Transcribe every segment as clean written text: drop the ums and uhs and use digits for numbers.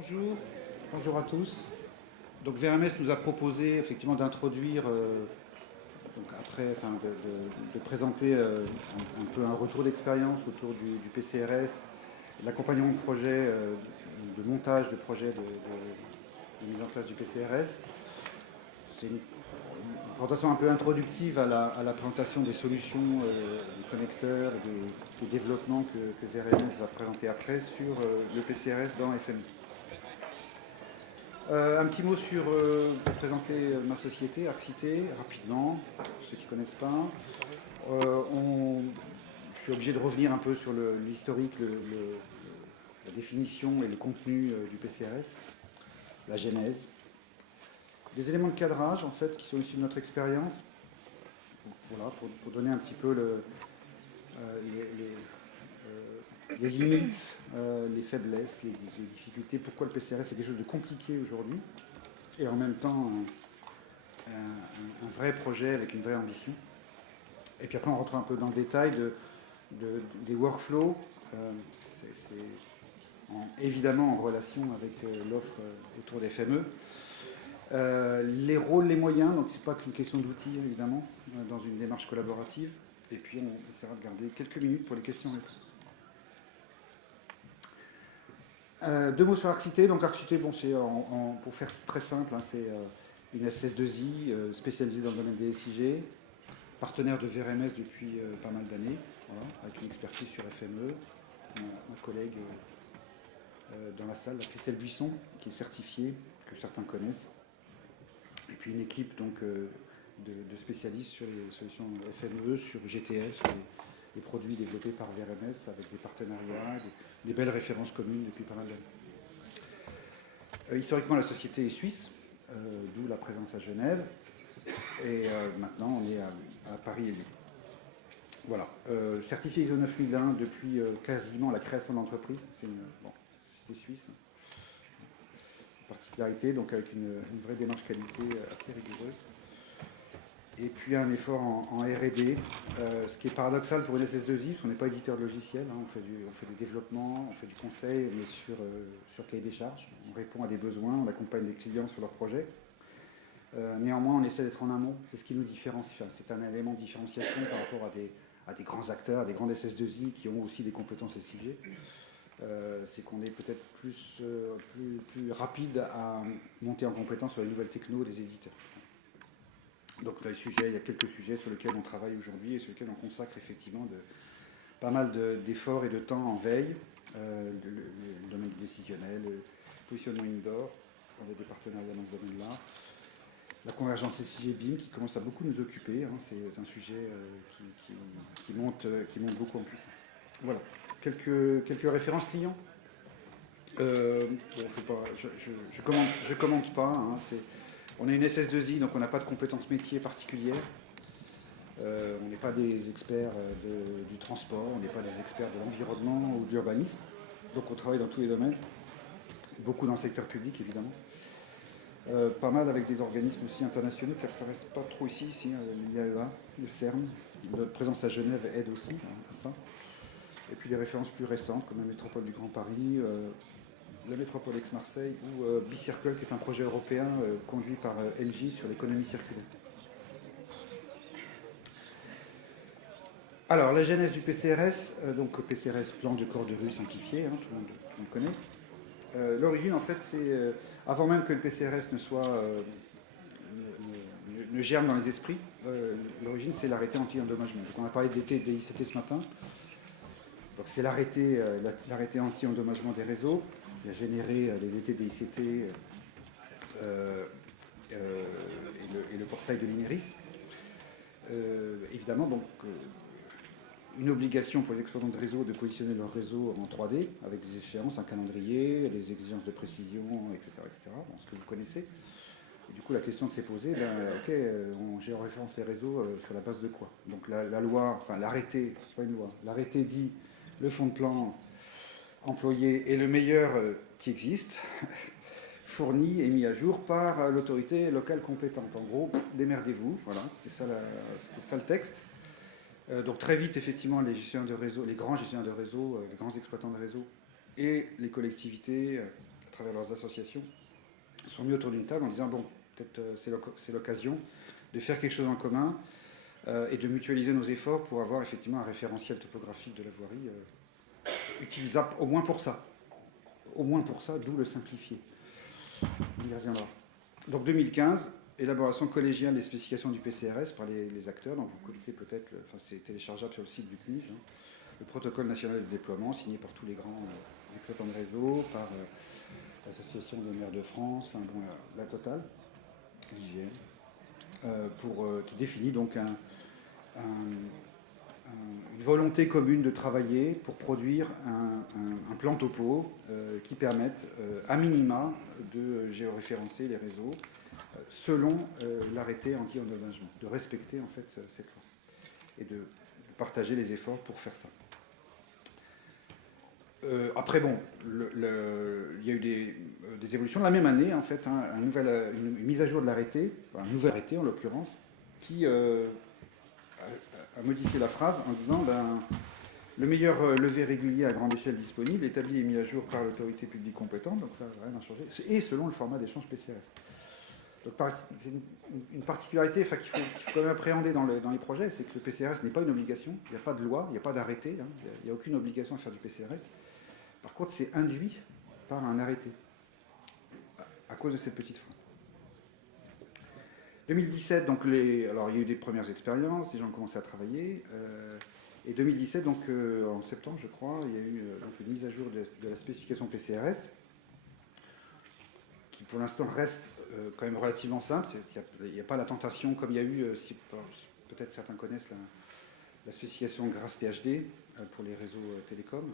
Bonjour, bonjour à tous. Donc VRMS nous a proposé effectivement d'introduire, donc après, enfin, de présenter un peu un retour d'expérience autour du PCRS, de l'accompagnement de projet, de montage de projet de mise en place du PCRS. C'est une présentation un peu introductive à la présentation des solutions, des connecteurs, des développements que VRMS va présenter après sur le PCRS dans FMI. Un petit mot pour présenter ma société, Arcité, rapidement, pour ceux qui ne connaissent pas. Je suis obligé de revenir un peu sur l'historique, la définition et le contenu du PCRS, la genèse. Des éléments de cadrage, en fait, qui sont issus de notre expérience, pour donner un petit peu les limites, les faiblesses, les difficultés, pourquoi le PCRS est quelque chose de compliqué aujourd'hui, et en même temps un vrai projet avec une vraie ambition. Et puis après on rentre un peu dans le détail des workflows, évidemment en relation avec l'offre autour des FME. Les rôles, les moyens, donc c'est pas qu'une question d'outils évidemment, dans une démarche collaborative. Et puis on essaiera de garder quelques minutes pour les questions-réponses. Deux mots sur Arcité. Donc Arcité, bon, c'est pour faire très simple, hein, c'est une SS2I spécialisée dans le domaine des SIG, partenaire de VRMS depuis pas mal d'années, voilà, avec une expertise sur FME. Ma collègue dans la salle, Christelle Buisson, qui est certifiée, que certains connaissent. Et puis une équipe donc, de spécialistes sur les solutions FME, sur GTS, sur les produits développés par VRMS avec des partenariats, des belles références communes depuis pas mal d'années. Historiquement, la société est suisse, d'où la présence à Genève. Et maintenant, on est à Paris et Lyon. Voilà. Certifié ISO 9001 depuis quasiment la création de l'entreprise. C'est une société suisse. Particularité, donc avec une vraie démarche qualité assez rigoureuse. Et puis un effort en R&D, ce qui est paradoxal pour une SS2I, parce qu'on n'est pas éditeur de logiciel, hein, on fait des développements, on fait du conseil, mais sur cahier des charges. On répond à des besoins, on accompagne les clients sur leurs projets. Néanmoins, on essaie d'être en amont, c'est ce qui nous différencie. Enfin, c'est un élément de différenciation par rapport à des grands acteurs, à des grandes SS2I qui ont aussi des compétences SIG. C'est qu'on est peut-être plus rapide à monter en compétence sur les nouvelles technos des éditeurs. Donc il y a quelques sujets sur lesquels on travaille aujourd'hui et sur lesquels on consacre effectivement pas mal d'efforts et de temps en veille. Le domaine décisionnel, le positionnement indoor, on a des partenariats dans ce domaine-là. La convergence SIG BIM qui commence à beaucoup nous occuper, hein, c'est un sujet qui monte beaucoup en puissance. Voilà, quelques références clients. Je commente pas, hein, on est une SS2I, donc on n'a pas de compétences métiers particulières. On n'est pas des experts du transport, on n'est pas des experts de l'environnement ou de l'urbanisme. Donc on travaille dans tous les domaines, beaucoup dans le secteur public évidemment. Pas mal avec des organismes aussi internationaux qui n'apparaissent pas trop ici, l'IAEA, le CERN. Notre présence à Genève aide aussi à ça. Et puis des références plus récentes comme la métropole du Grand Paris, la métropole Aix-Marseille ou Bicircle qui est un projet européen conduit par Engie sur l'économie circulaire. Alors la genèse du PCRS, donc PCRS plan de corps de rue simplifié, hein, tout le monde connaît. L'origine en fait c'est avant même que le PCRS ne germe dans les esprits, l'origine c'est l'arrêté anti-endommagement. Donc on a parlé d'été DICT ce matin. Donc c'est l'arrêté anti-endommagement des réseaux qui a généré les DT DICT et le portail de l'INERIS. Évidemment, donc, une obligation pour les exploitants de réseau de positionner leur réseau en 3D avec des échéances, un calendrier, des exigences de précision, etc. Bon, ce que vous connaissez. Et du coup, la question s'est posée, on géoréférence les réseaux sur la base de quoi? Donc la loi, enfin l'arrêté, c'est pas une loi, l'arrêté dit le fonds de plan employé est le meilleur qui existe, fourni et mis à jour par l'autorité locale compétente. En gros, démerdez-vous, voilà, c'était ça le texte. Donc très vite, effectivement, les gestionnaires de réseau, les grands gestionnaires de réseau, les grands exploitants de réseau et les collectivités, à travers leurs associations, sont mis autour d'une table en disant, bon, peut-être c'est l'occasion de faire quelque chose en commun et de mutualiser nos efforts pour avoir effectivement un référentiel topographique de la voirie utilisable au moins pour ça. Au moins pour ça, d'où le simplifier. On y reviendra. Donc 2015, élaboration collégiale des spécifications du PCRS par les acteurs. Donc vous connaissez peut-être, c'est téléchargeable sur le site du CNIJ, hein, le protocole national de déploiement signé par tous les grands exploitants de réseau, par l'Association des maires de France, enfin bon, la totale, l'IGN, qui définit donc une volonté commune de travailler pour produire un plan topo qui permette à minima de géoréférencer les réseaux selon l'arrêté anti-endommagement, de respecter en fait cette loi et de partager les efforts pour faire ça. Après, bon, il y a eu des évolutions. La même année, en fait, hein, une mise à jour de l'arrêté, un nouvel arrêté en l'occurrence, qui a modifié la phrase en disant le meilleur levé régulier à grande échelle disponible, établi et mis à jour par l'autorité publique compétente, donc ça n'a rien à changer, et selon le format d'échange PCRS. Donc c'est une particularité qu'il faut quand même appréhender dans les projets, c'est que le PCRS n'est pas une obligation, il n'y a pas de loi, il n'y a pas d'arrêté, hein, il n'y a aucune obligation à faire du PCRS. Par contre, c'est induit par un arrêté, à cause de cette petite phrase. 2017, donc alors il y a eu des premières expériences, les gens ont commencé à travailler. Et 2017, donc en septembre, je crois, il y a eu donc une mise à jour de la spécification PCRS, qui pour l'instant reste quand même relativement simple. Il n'y a pas la tentation, comme il y a eu, peut-être certains connaissent la spécification GRAS THD pour les réseaux télécoms,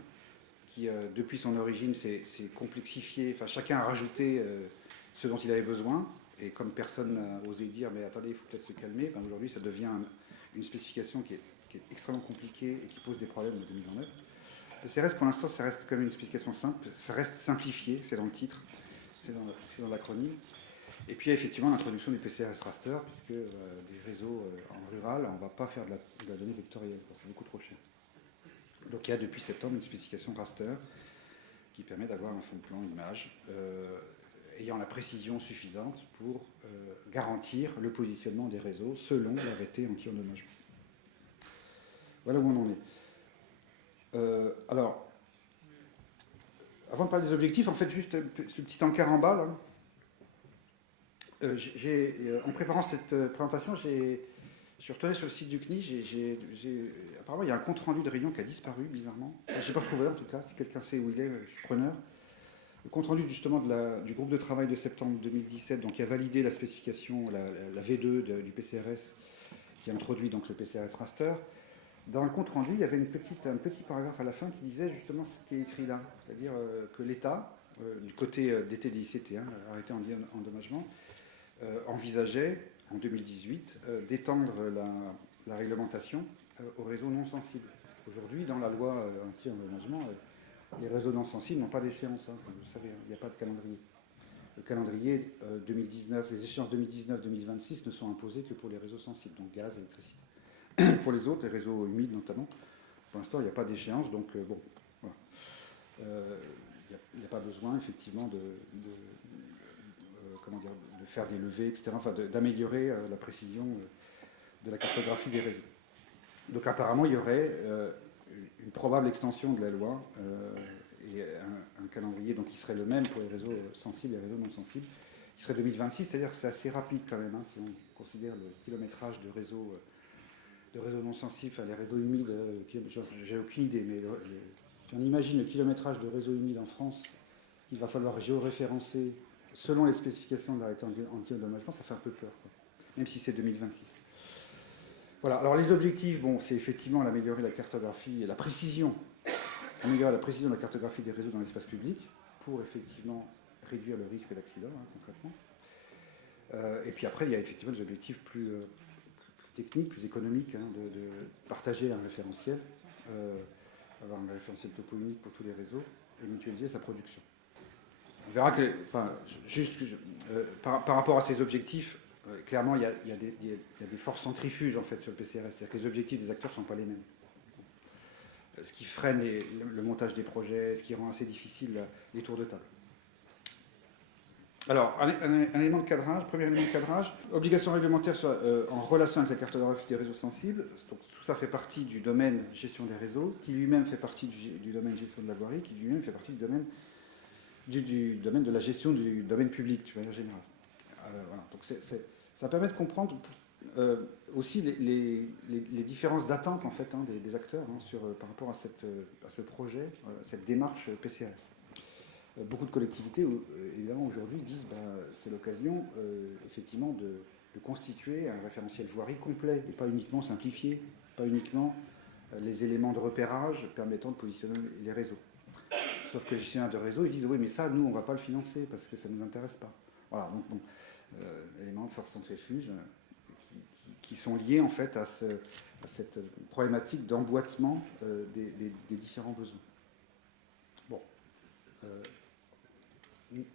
qui depuis son origine s'est complexifié. Enfin, chacun a rajouté ce dont il avait besoin. Et comme personne n'a osé dire, mais attendez, il faut peut-être se calmer, aujourd'hui ça devient une spécification qui est extrêmement compliquée et qui pose des problèmes de mise en œuvre. Le CRS, pour l'instant, ça reste quand même une spécification simple, ça reste simplifié, c'est dans le titre, c'est dans l'acronyme. Et puis il y a effectivement l'introduction du PCRS raster, puisque des réseaux en rural, on ne va pas faire de la donnée vectorielle, c'est beaucoup trop cher. Donc il y a depuis septembre une spécification raster qui permet d'avoir un fond de plan image ayant la précision suffisante pour garantir le positionnement des réseaux selon l'arrêté anti-endommagement. Voilà où on en est. Alors, avant de parler des objectifs, en fait, juste ce petit encart en bas, là, en préparant cette présentation, je suis retourné sur le site du CNIJ, apparemment il y a un compte-rendu de réunion qui a disparu, bizarrement. Je n'ai pas trouvé en tout cas, si quelqu'un sait où il est, je suis preneur. Le compte-rendu justement du groupe de travail de septembre 2017, donc qui a validé la spécification, la V2 du PCRS, qui a introduit donc le PCRS raster. Dans le compte-rendu, il y avait un petit paragraphe à la fin qui disait justement ce qui est écrit là, c'est-à-dire que l'État, du côté des TDICT, arrêté anti-endommagement, envisageait en 2018 d'étendre la réglementation aux réseaux non sensibles. Aujourd'hui, dans la loi anti-endommagement, les réseaux non sensibles n'ont pas d'échéance, hein, vous le savez, il n'y a pas de calendrier. Le calendrier 2019, les échéances 2019-2026 ne sont imposées que pour les réseaux sensibles, donc gaz, électricité. Pour les autres, les réseaux humides notamment, pour l'instant, il n'y a pas d'échéance, donc bon, voilà. Il n'y a pas besoin, effectivement, de faire des levées, etc., enfin, d'améliorer la précision de la cartographie des réseaux. Donc apparemment, il y aurait une probable extension de la loi et un calendrier donc, qui serait le même pour les réseaux sensibles et les réseaux non sensibles, qui serait 2026, c'est-à-dire que c'est assez rapide quand même, hein, si on considère le kilométrage de réseaux non sensibles, enfin les réseaux humides, j'ai aucune idée, mais si on imagine le kilométrage de réseaux humides en France, qu'il va falloir géoréférencer selon les spécifications de l'arrêté anti-endommagement, ça fait un peu peur, quoi, même si c'est 2026. Voilà, alors les objectifs, bon, c'est effectivement d'améliorer la cartographie et la précision, améliorer la précision de la cartographie des réseaux dans l'espace public pour effectivement réduire le risque d'accident, hein, concrètement. Et puis après, il y a effectivement des objectifs plus techniques, plus économiques, hein, de partager un référentiel, avoir un référentiel topo unique pour tous les réseaux et mutualiser sa production. On verra que, enfin, juste par rapport à ces objectifs, clairement, il y a des forces centrifuges en fait sur le PCRS, c'est-à-dire que les objectifs des acteurs ne sont pas les mêmes. Ce qui freine le montage des projets, ce qui rend assez difficile les tours de table. Alors, un élément de cadrage, premier élément de cadrage, obligation réglementaire en relation avec la cartographie des réseaux sensibles. Donc, tout ça fait partie du domaine gestion des réseaux, qui lui-même fait partie du domaine gestion de la voirie, qui lui-même fait partie du domaine, du domaine de la gestion du domaine public, de manière générale. Voilà. Donc, ça permet de comprendre aussi les différences d'attente en fait, hein, des acteurs hein, par rapport à ce projet, cette démarche PCRS. Beaucoup de collectivités, évidemment, aujourd'hui disent bah, c'est l'occasion, effectivement, de constituer un référentiel voirie complet et pas uniquement simplifié, pas uniquement les éléments de repérage permettant de positionner les réseaux. Sauf que les gestionnaires de réseau, ils disent oui, mais ça, nous, on ne va pas le financer parce que ça ne nous intéresse pas. Voilà, donc bon, éléments de force centrifuge qui sont liés en fait à cette problématique d'emboîtement des différents besoins. Bon.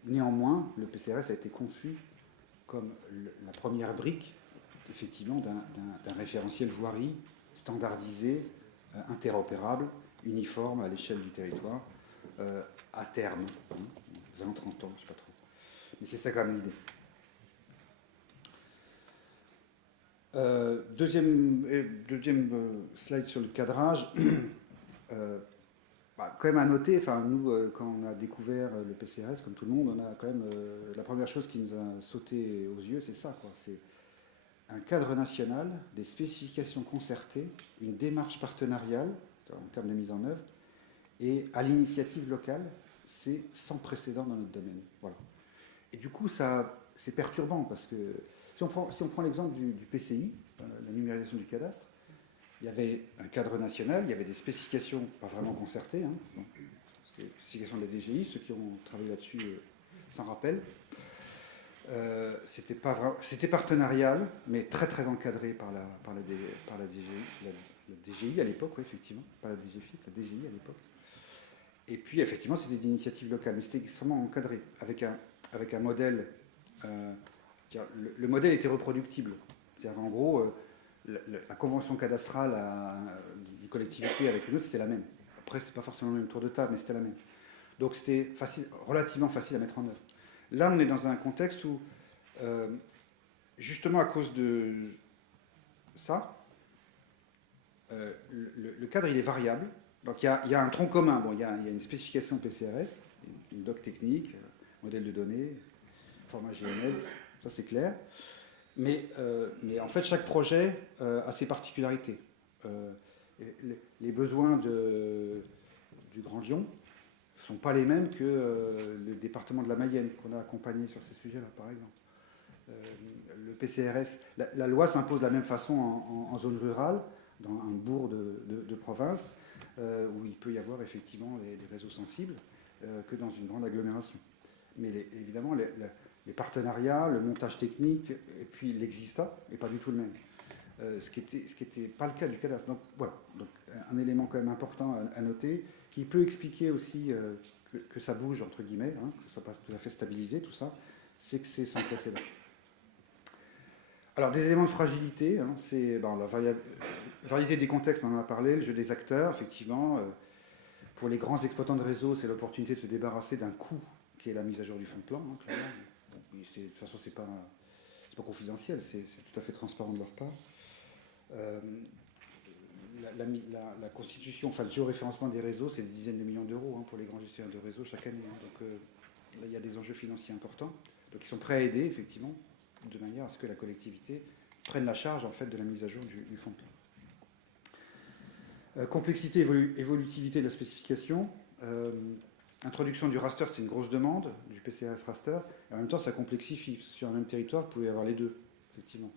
Néanmoins, le PCRS a été conçu comme la première brique, effectivement, d'un référentiel voirie standardisé, interopérable, uniforme à l'échelle du territoire, à terme, 20, 30 ans, je ne sais pas trop. Mais c'est ça quand même l'idée. Deuxième slide sur le cadrage. Quand même à noter, enfin, nous, quand on a découvert le PCRS, comme tout le monde, on a quand même la première chose qui nous a sauté aux yeux, c'est ça, quoi. C'est un cadre national, des spécifications concertées, une démarche partenariale en termes de mise en œuvre, et à l'initiative locale, c'est sans précédent dans notre domaine. Voilà. Et du coup, c'est perturbant parce que si on prend l'exemple du PCI, la numérisation du cadastre. Il y avait un cadre national, il y avait des spécifications pas vraiment concertées, hein, c'est les spécifications de la DGI, ceux qui ont travaillé là-dessus s'en rappellent. C'était partenarial, mais très très encadré par la DGI à l'époque, oui, effectivement, pas la DGFIP, la DGI à l'époque. Et puis effectivement, c'était d'initiative locale, mais c'était extrêmement encadré, avec un modèle. Le modèle était reproductible. C'est-à-dire qu'en gros, la convention cadastrale d'une collectivité avec une autre, c'était la même. Après, c'est pas forcément le même tour de table, mais c'était la même. Donc c'était relativement facile à mettre en œuvre. Là, on est dans un contexte où, justement à cause de ça, le cadre il est variable. Donc il y a un tronc commun. Bon, il y a une spécification PCRS, une doc technique, modèle de données, format GML, ça c'est clair. Mais en fait, chaque projet a ses particularités. Les besoins du Grand Lyon ne sont pas les mêmes que le département de la Mayenne, qu'on a accompagné sur ces sujets-là, par exemple. Le PCRS, la loi s'impose de la même façon en zone rurale, dans un bourg de province, où il peut y avoir effectivement les réseaux sensibles, que dans une grande agglomération. Mais évidemment, les partenariats, le montage technique, et puis l'existant n'est pas du tout le même. Ce qui était pas le cas du cadastre. Donc voilà, donc, un élément quand même important à noter, qui peut expliquer aussi que ça bouge, entre guillemets, hein, que ça ne soit pas tout à fait stabilisé, tout ça, c'est que c'est sans précédent. Alors des éléments de fragilité, hein, c'est la variété des contextes, on en a parlé, le jeu des acteurs, effectivement. Pour les grands exploitants de réseau, c'est l'opportunité de se débarrasser d'un coût qui est la mise à jour du fonds de plan, hein, clairement. De toute façon, c'est pas confidentiel, c'est tout à fait transparent de leur part. La constitution, enfin le géoréférencement des réseaux, c'est des dizaines de millions d'euros hein, pour les grands gestionnaires de réseau chaque année. Hein. Donc là, il y a des enjeux financiers importants. Donc ils sont prêts à aider, effectivement, de manière à ce que la collectivité prenne la charge en fait, de la mise à jour du fonds de plan. Complexité, évolutivité de la spécification. Introduction du raster, c'est une grosse demande, du PCRS raster, et en même temps ça complexifie. Sur un même territoire, vous pouvez avoir les deux, effectivement.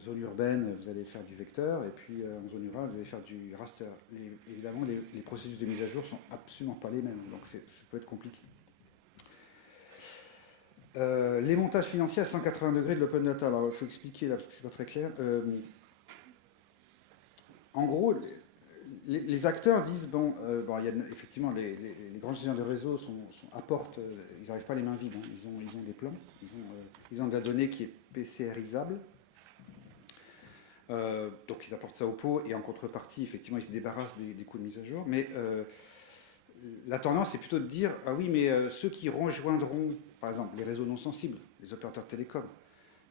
Zone urbaine, vous allez faire du vecteur, et puis en zone rurale, vous allez faire du raster. Évidemment, les processus de mise à jour ne sont absolument pas les mêmes, donc ça peut être compliqué. Les montages financiers à 180 degrés de l'open data. Alors, il faut expliquer là, parce que c'est pas très clair. En gros, les acteurs disent, il y a, effectivement, les grands gestionnaires de réseau apportent, ils n'arrivent pas les mains vides, hein, ils ont des plans, ils ont de la donnée qui est PCRisable, donc ils apportent ça au pot, et en contrepartie, effectivement, ils se débarrassent des coûts de mise à jour, mais la tendance est plutôt de dire, ah oui, mais ceux qui rejoindront, par exemple, les réseaux non sensibles, les opérateurs de télécom,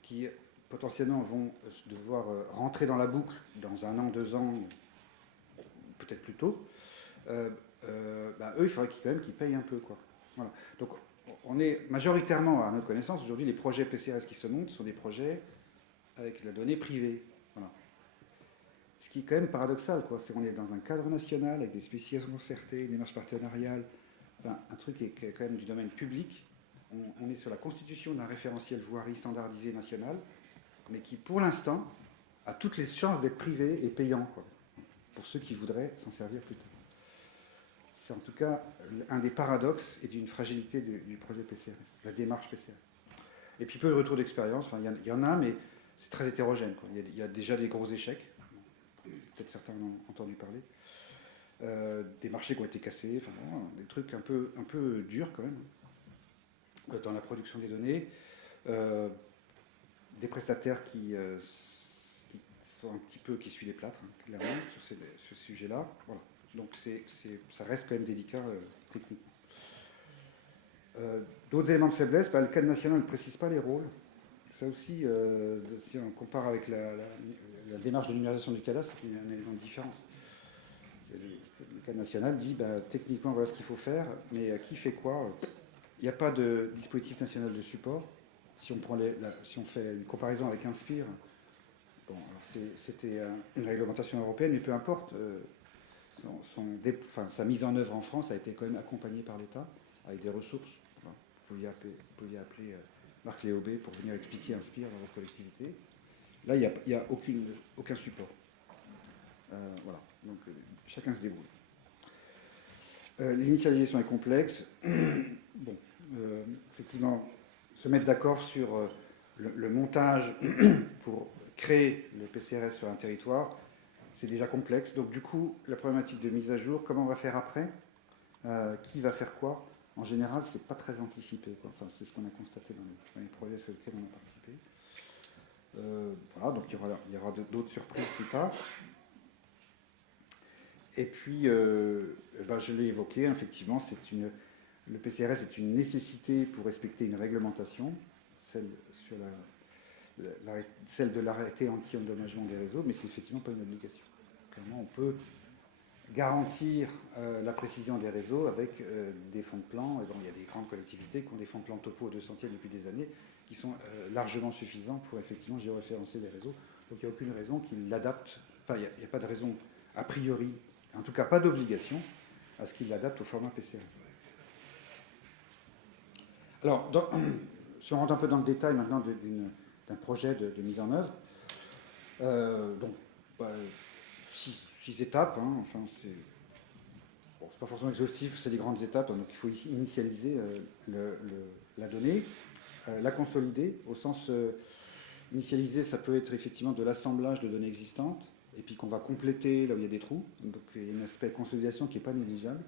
qui potentiellement vont devoir rentrer dans la boucle dans 1 an, 2 ans, peut-être plus tôt, eux, il faudrait quand même qu'ils payent un peu, quoi. Voilà. Donc, on est majoritairement, à notre connaissance, aujourd'hui, les projets PCRS qui se montent sont des projets avec la donnée privée. Voilà. Ce qui est quand même paradoxal, quoi. C'est qu'on est dans un cadre national, avec des spécialisations concertées, une démarche partenariale, enfin, un truc qui est quand même du domaine public. On est sur la constitution d'un référentiel voirie standardisé national, mais qui, pour l'instant, a toutes les chances d'être privé et payant, quoi, pour ceux qui voudraient s'en servir plus tard. C'est en tout cas un des paradoxes et d'une fragilité du projet PCRS, la démarche PCRS. Et puis peu de retours d'expérience, enfin, il y en a, mais c'est très hétérogène, quoi. Il y a déjà des gros échecs, peut-être certains en ont entendu parler, des marchés qui ont été cassés, enfin, des trucs un peu durs quand même, dans la production des données, des prestataires qui sont un petit peu qui suivent les plâtres, hein, clairement, sur ce sujet-là. Voilà. Donc ça reste quand même délicat techniquement. D'autres éléments de faiblesse, le cadre national ne précise pas les rôles. Ça aussi, si on compare avec la démarche de numérisation du cadastre, c'est un élément de différence. Le cadre national dit, techniquement, voilà ce qu'il faut faire, mais qui fait quoi? Il n'y a pas de dispositif national de support. Si on fait une comparaison avec Inspire, bon, c'était une réglementation européenne, mais peu importe, sa mise en œuvre en France a été quand même accompagnée par l'État, avec des ressources. Voilà. Vous pouviez appeler Marc Léaubé pour venir expliquer Inspire dans votre collectivité. Là, il n'y a aucun support. Voilà, donc chacun se débrouille. L'initialisation est complexe. Bon, effectivement, se mettre d'accord sur le montage pour créer le PCRS sur un territoire, c'est déjà complexe. Donc du coup, la problématique de mise à jour, comment on va faire après, qui va faire quoi, en général, c'est pas très anticipé, quoi. Enfin, c'est ce qu'on a constaté dans les projets sur lesquels on a participé. Voilà, donc il y aura d'autres surprises plus tard. Et puis, je l'ai évoqué, effectivement, le PCRS est une nécessité pour respecter une réglementation, celle de l'arrêté anti-endommagement des réseaux, mais c'est effectivement pas une obligation. Clairement, on peut garantir la précision des réseaux avec des fonds de plan. Et donc, il y a des grandes collectivités qui ont des fonds de plan topo 200e depuis des années, qui sont largement suffisants pour effectivement géoréférencer les réseaux. Donc il n'y a aucune raison qu'ils l'adaptent, enfin il n'y a pas de raison a priori, en tout cas pas d'obligation, à ce qu'ils l'adaptent au format PCRS. Alors, si on rentre un peu dans le détail maintenant d'un projet de mise en œuvre, donc 6 étapes, hein, enfin c'est pas forcément exhaustif, c'est des grandes étapes, hein, donc il faut ici initialiser la donnée, la consolider, au sens initialiser, ça peut être effectivement de l'assemblage de données existantes, et puis qu'on va compléter là où il y a des trous, donc il y a un aspect consolidation qui n'est pas négligeable.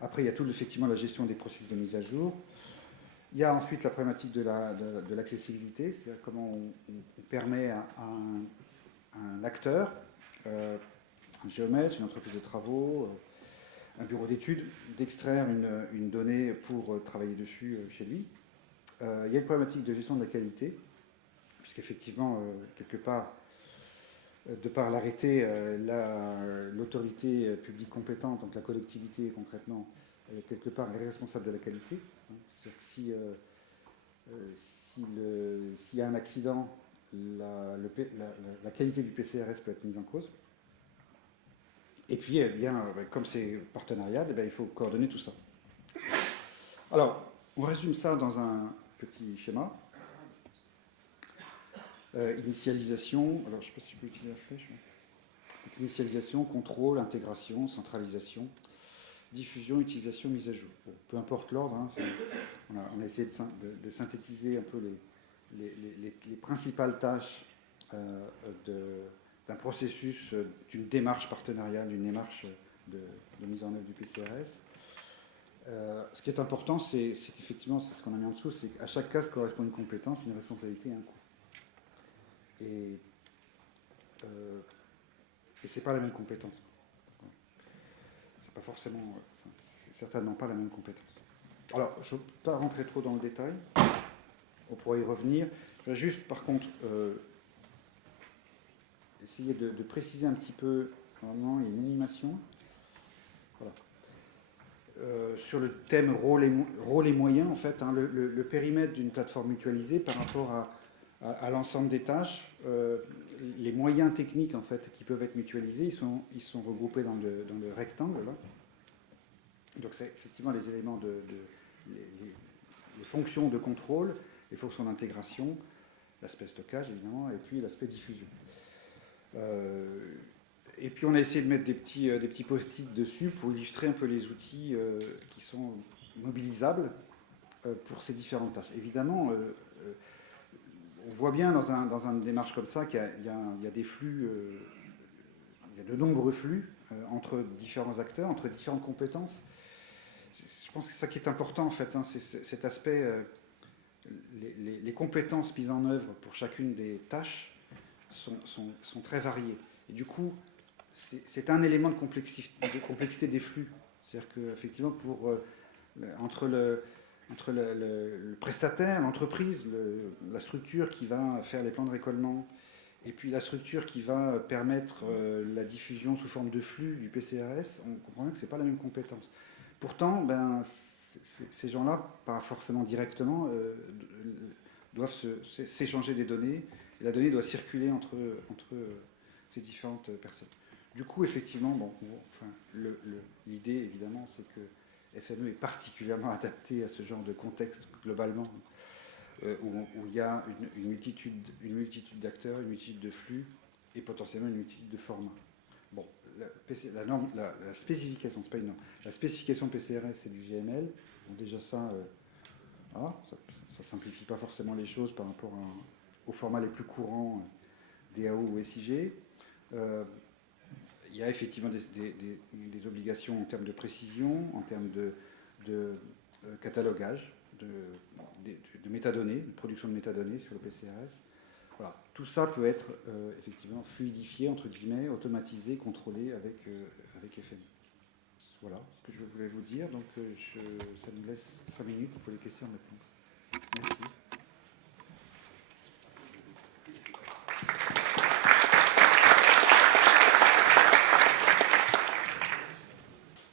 Après, il y a tout effectivement la gestion des processus de mise à jour. Il y a ensuite la problématique de l'accessibilité, c'est-à-dire comment on permet à un acteur, un géomètre, une entreprise de travaux, un bureau d'études, d'extraire une donnée pour travailler dessus chez lui. Il y a une problématique de gestion de la qualité, puisqu'effectivement, quelque part, de par l'arrêté, l'autorité publique compétente, donc la collectivité concrètement, quelque part est responsable de la qualité. C'est-à-dire que s'il y a un accident, la qualité du PCRS peut être mise en cause. Et puis, comme c'est partenarial, il faut coordonner tout ça. Alors, on résume ça dans un petit schéma. Initialisation, alors je ne sais pas si je peux utiliser la flèche. Donc, initialisation, contrôle, intégration, centralisation, diffusion, utilisation, mise à jour. Bon, peu importe l'ordre, hein, on a essayé de synthétiser un peu les principales tâches d'un processus, d'une démarche partenariale, d'une démarche de mise en œuvre du PCRS. Ce qui est important, c'est qu'effectivement, c'est ce qu'on a mis en dessous, c'est qu'à chaque case correspond une compétence, une responsabilité et un coût. Et c'est pas la même compétence. C'est pas forcément, c'est certainement pas la même compétence. Alors, je ne vais pas rentrer trop dans le détail, on pourra y revenir. Je vais juste, par contre, essayer de préciser un petit peu. Normalement, il y a une animation. Voilà. Sur le thème rôle et moyens, en fait, hein, le périmètre d'une plateforme mutualisée par rapport à l'ensemble des tâches, les moyens techniques en fait, qui peuvent être mutualisés, ils sont regroupés dans le rectangle. Là. Donc c'est effectivement les éléments les fonctions de contrôle, les fonctions d'intégration, l'aspect stockage évidemment, et puis l'aspect diffusion. Et puis on a essayé de mettre des petits post-it dessus pour illustrer un peu les outils qui sont mobilisables pour ces différentes tâches. Évidemment, on voit bien dans une démarche comme ça qu'il y a des flux, il y a de nombreux flux entre différents acteurs, entre différentes compétences. Je pense que c'est ça qui est important en fait, hein, c'est cet aspect, les compétences mises en œuvre pour chacune des tâches sont très variées. Et du coup, c'est un élément de complexité des flux. C'est-à-dire qu'effectivement, entre le prestataire, l'entreprise, la structure qui va faire les plans de récolement, et puis la structure qui va permettre la diffusion sous forme de flux du PCRS, on comprend bien que ce n'est pas la même compétence. Pourtant, ces gens-là, pas forcément directement, doivent s'échanger des données, et la donnée doit circuler entre ces différentes personnes. Du coup, effectivement, l'idée, évidemment, c'est que FME est particulièrement adapté à ce genre de contexte, globalement, où il y a une multitude d'acteurs, une multitude de flux, et potentiellement une multitude de formats. Bon, la spécification, c'est pas une norme. La spécification PCRS, c'est du GML. Donc déjà ça, voilà, ça simplifie pas forcément les choses par rapport aux formats les plus courants, DAO ou SIG. Il y a effectivement des obligations en termes de précision, en termes de catalogage, de métadonnées, de production de métadonnées sur le PCRS. Voilà. Tout ça peut être effectivement fluidifié, entre guillemets, automatisé, contrôlé avec FMI. Voilà ce que je voulais vous dire. Donc ça nous laisse 5 minutes pour les questions-réponses. Merci.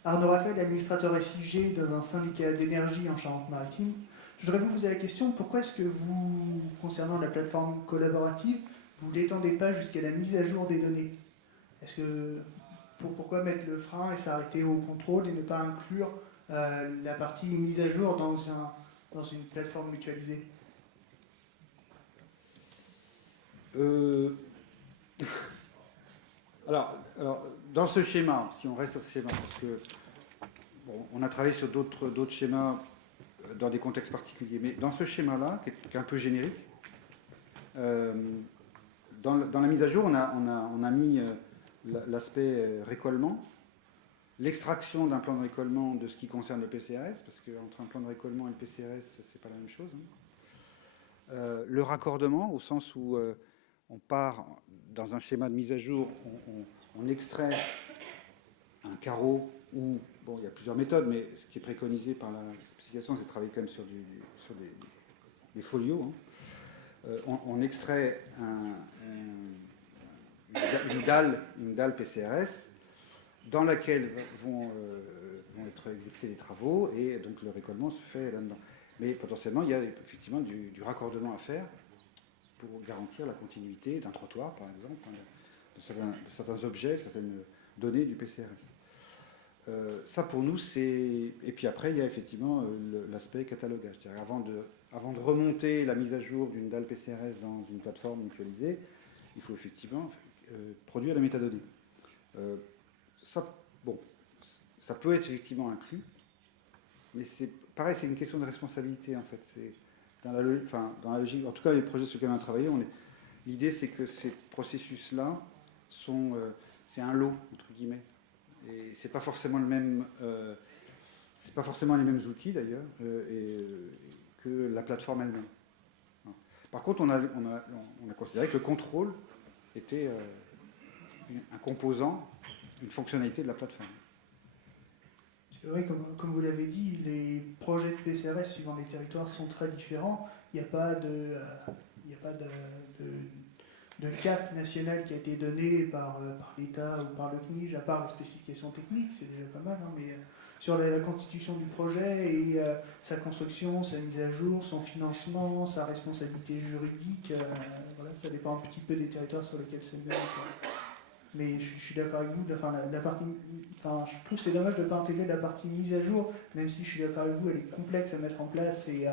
Arnaud Raphaël, administrateur SIG dans un syndicat d'énergie en Charente-Maritime. Je voudrais vous poser la question, pourquoi est-ce que vous, concernant la plateforme collaborative, vous ne l'étendez pas jusqu'à la mise à jour des données? Pourquoi mettre le frein et s'arrêter au contrôle et ne pas inclure la partie mise à jour dans une plateforme mutualisée? Alors, dans ce schéma, si on reste sur ce schéma, parce que bon, on a travaillé sur d'autres schémas dans des contextes particuliers, mais dans ce schéma-là, qui est un peu générique, dans la mise à jour, on a mis l'aspect récollement, l'extraction d'un plan de récollement de ce qui concerne le PCRS, parce qu'entre un plan de récollement et le PCRS, c'est pas la même chose. Hein. Le raccordement, au sens où on part dans un schéma de mise à jour, on extrait un carreau où, bon, il y a plusieurs méthodes, mais ce qui est préconisé par la spécification, c'est de travailler quand même sur des folios. Hein. On extrait une dalle PCRS dans laquelle vont être exécutés les travaux, et donc le récollement se fait là-dedans. Mais potentiellement, il y a effectivement du raccordement à faire pour garantir la continuité d'un trottoir, par exemple, de certains objets, certaines données du PCRS. Ça, pour nous, c'est... Et puis après, il y a effectivement l'aspect catalogage. C'est-à-dire, avant de remonter la mise à jour d'une dalle PCRS dans une plateforme mutualisée, il faut effectivement produire la métadonnée. Ça, bon, ça peut être effectivement inclus, mais c'est pareil, c'est une question de responsabilité, en fait. C'est dans la logique, en tout cas, les projets sur lesquels on a travaillé, l'idée, c'est que ces processus-là c'est un lot, entre guillemets. Et c'est pas forcément le même, c'est pas forcément les mêmes outils d'ailleurs que la plateforme elle-même. Par contre, on a considéré que le contrôle était un composant, une fonctionnalité de la plateforme. Oui, comme vous l'avez dit, les projets de PCRS suivant les territoires sont très différents. Il n'y a pas il n'y a pas de cap national qui a été donné par l'État ou par le CNIJ, à part la spécification technique, c'est déjà pas mal, hein, mais sur la constitution du projet et sa construction, sa mise à jour, son financement, sa responsabilité juridique, voilà, ça dépend un petit peu des territoires sur lesquels c'est mené. Mais je suis d'accord avec vous, la partie, enfin, je trouve que c'est dommage de ne pas intégrer la partie mise à jour, même si je suis d'accord avec vous, elle est complexe à mettre en place et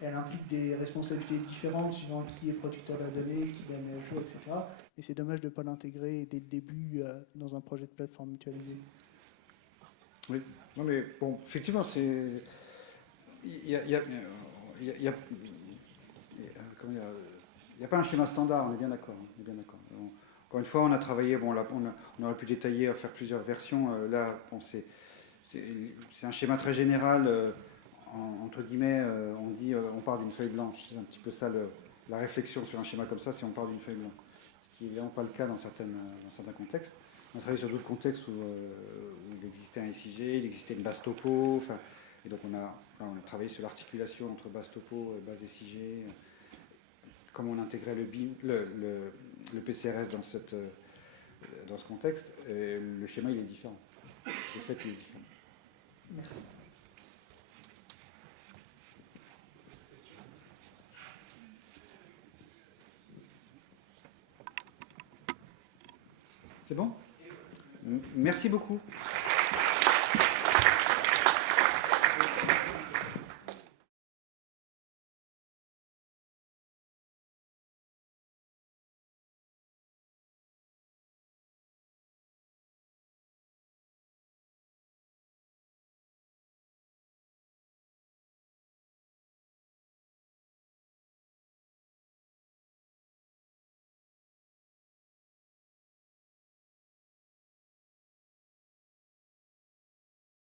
elle implique des responsabilités différentes suivant qui est producteur de la donnée, qui la met à jour, etc. Et c'est dommage de ne pas l'intégrer dès le début dans un projet de plateforme mutualisée. Oui, non mais bon, effectivement, c'est. Il y a, il y a- il y a- il y a- comment dire, il n'y a pas un schéma standard, on est bien d'accord. On est bien d'accord. Encore une fois, on a travaillé, bon, on aurait pu détailler, faire plusieurs versions. Là, bon, c'est un schéma très général. Entre guillemets, on dit on part d'une feuille blanche. C'est un petit peu ça la réflexion sur un schéma comme ça, c'est on part d'une feuille blanche. Ce qui n'est évidemment pas le cas dans certains contextes. On a travaillé sur d'autres contextes où il existait un SIG, il existait une base topo. Enfin, et donc on a travaillé sur l'articulation entre base topo et base SIG, comment on intégrait le PCRS dans ce contexte. Et le schéma, il est différent. Le fait, il est différent. Merci. C'est bon? Merci beaucoup.